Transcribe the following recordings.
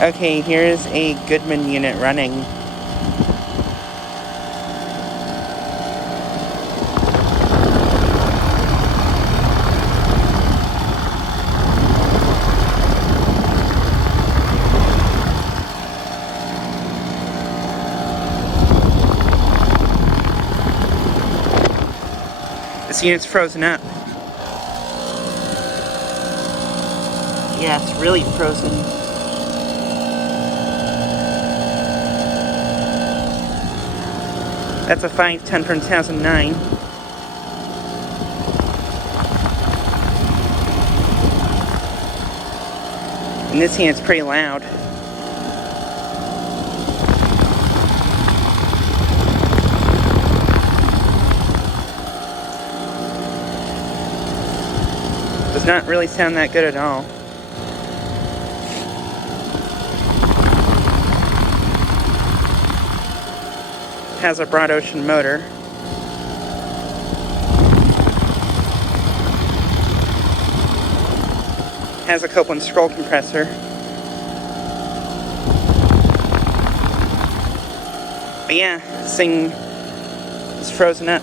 Okay, here's a Goodman unit running. This unit's frozen up. Yeah, it's really frozen. That's a 510 from 2009. And this unit's pretty loud. Does not really sound that good at all. Has a broad ocean motor. Has a Copeland scroll compressor. But yeah, this thing is frozen up.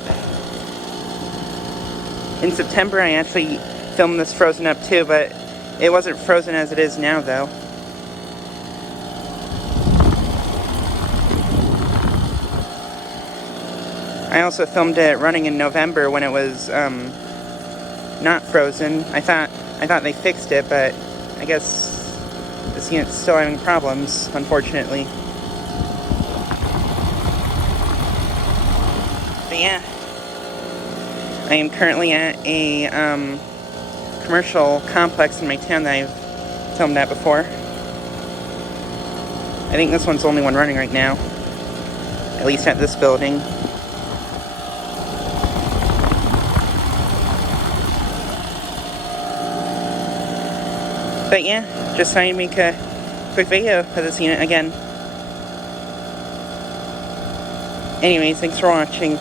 In September I actually filmed this frozen up too, but it wasn't frozen as it is now though. I also filmed it running in November when it was not frozen. I thought they fixed it, but I guess this unit's still having problems, unfortunately. But yeah, I am currently at a commercial complex in my town that I've filmed at before. I think this one's the only one running right now, at least at this building. But yeah, just trying to make a quick video for this unit again. Anyways, thanks for watching.